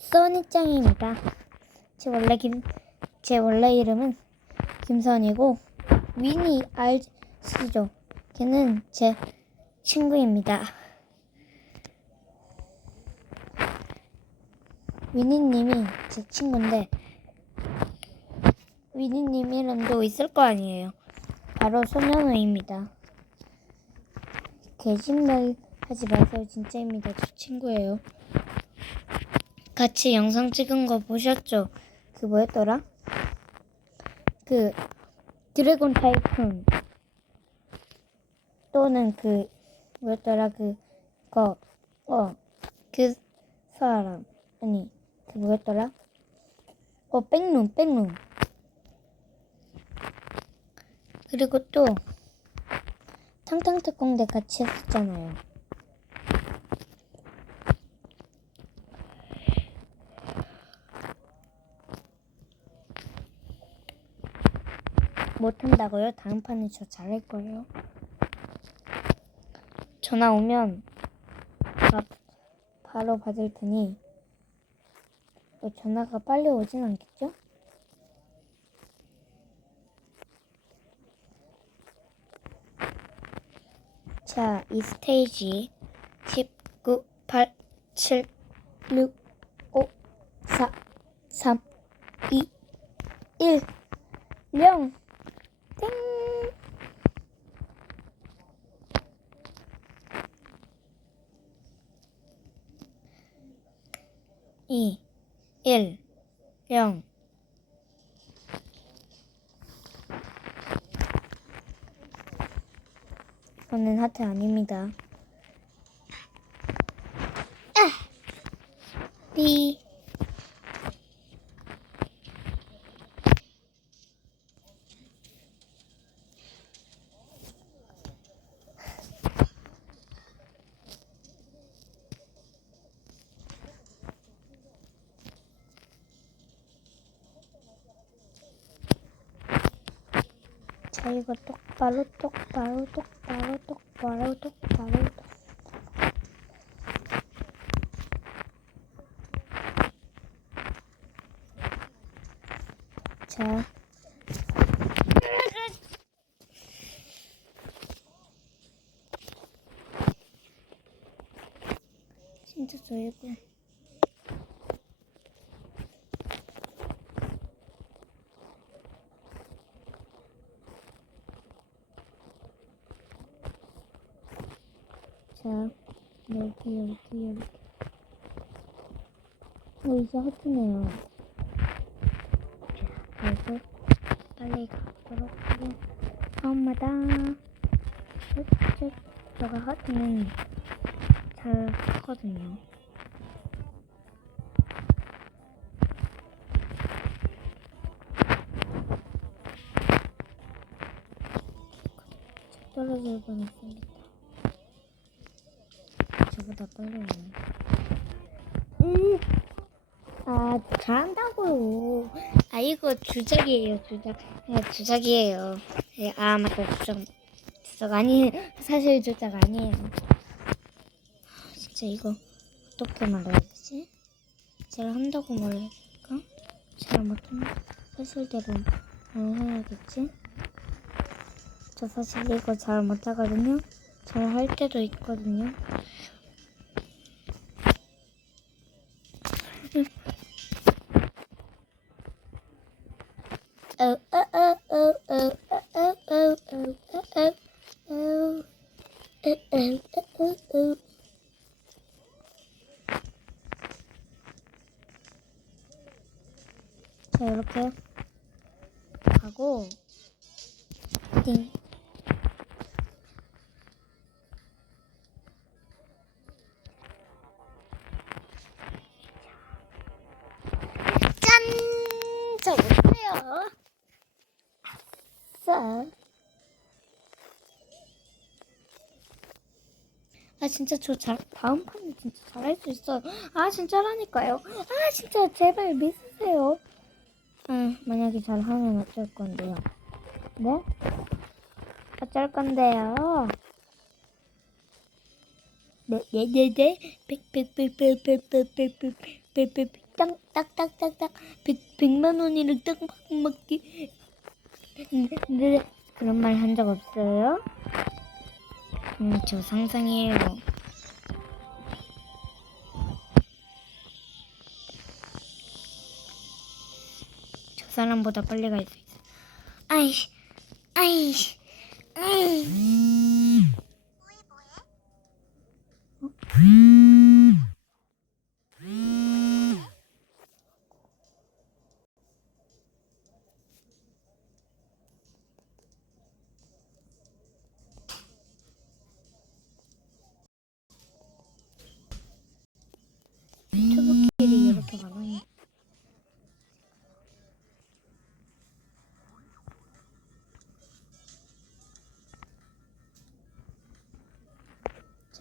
써니짱입니다. 제 원래 김, 제 원래 이름은 김선이고 위니 알시죠? 걔는 제 친구입니다. 위니님이 제 친구인데 위니님 이름도 있을 거 아니에요. 바로 소년우입니다. 거짓말 하지 마세요. 진짜입니다. 저 친구예요. 같이 영상 찍은 거 보셨죠? 그 뭐였더라? 그 드래곤 타이쿤 또는 그 뭐였더라 그거 어그 사람 아니 그 뭐였더라? 어 백룸 백룸 그리고 또 탕탕특공대 같이 했었잖아요. 못한다고요? 다음 판에 저 잘할 거예요. 전화 오면 바, 바로 받을 테니 뭐 전화가 빨리 오진 않겠죠? 자, 이 스테이지 10, 9, 8, 7, 6, 5, 4, 3, 2, 1, 0. 2, 1, 0. 저는 하트 아닙니다. 자 이거 똑바로 똑바로 똑바로 똑바로 똑바로. 똑- 자. 진짜 저 이거 자, 여기, 여기, 여기. 어, 이제. 자, 그래서 빨리 가도록 하고, 엄마다. 쭉, 제가 하트는 잘 하거든요. 떨어질 뻔했습니다. 저보다 오네. 음. 아, 잘한다고요. 아, 이거 주작이에요, 주작. 네, 주작이에요. 네, 아, 맞다, 주작. 주작 아니, 사실 주작 아니에요. 아, 진짜 이거 어떻게 말해야 되지? 제가 한다고 말해야 될까? 잘 못하면 사실대로 말해야겠지? 저 사실 이거 잘 못하거든요. 잘 할 때도 있거든요. 자 이렇게 하고. 띵 저 못해요. 아싸. 아 진짜 저 잘, 다음 판에 진짜 잘할 수 있어요. 아 진짜라니까요. 아 진짜 제발 믿으세요. 아 만약에 잘하면 어쩔 건데요. 네? 어쩔 건데요. 네, 네, 네, 네. 빽빽빽빽빽빽빽빽빽 빽 땅, 딱딱딱딱 백, 백만 원이랑 땅 먹기. 네, 그런 말 한 적 없어요? 음, 저 상상이에요. 저 사람보다 빨리 갈 수 있어. 아이씨 아이씨 아이씨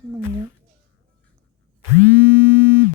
잠시만요.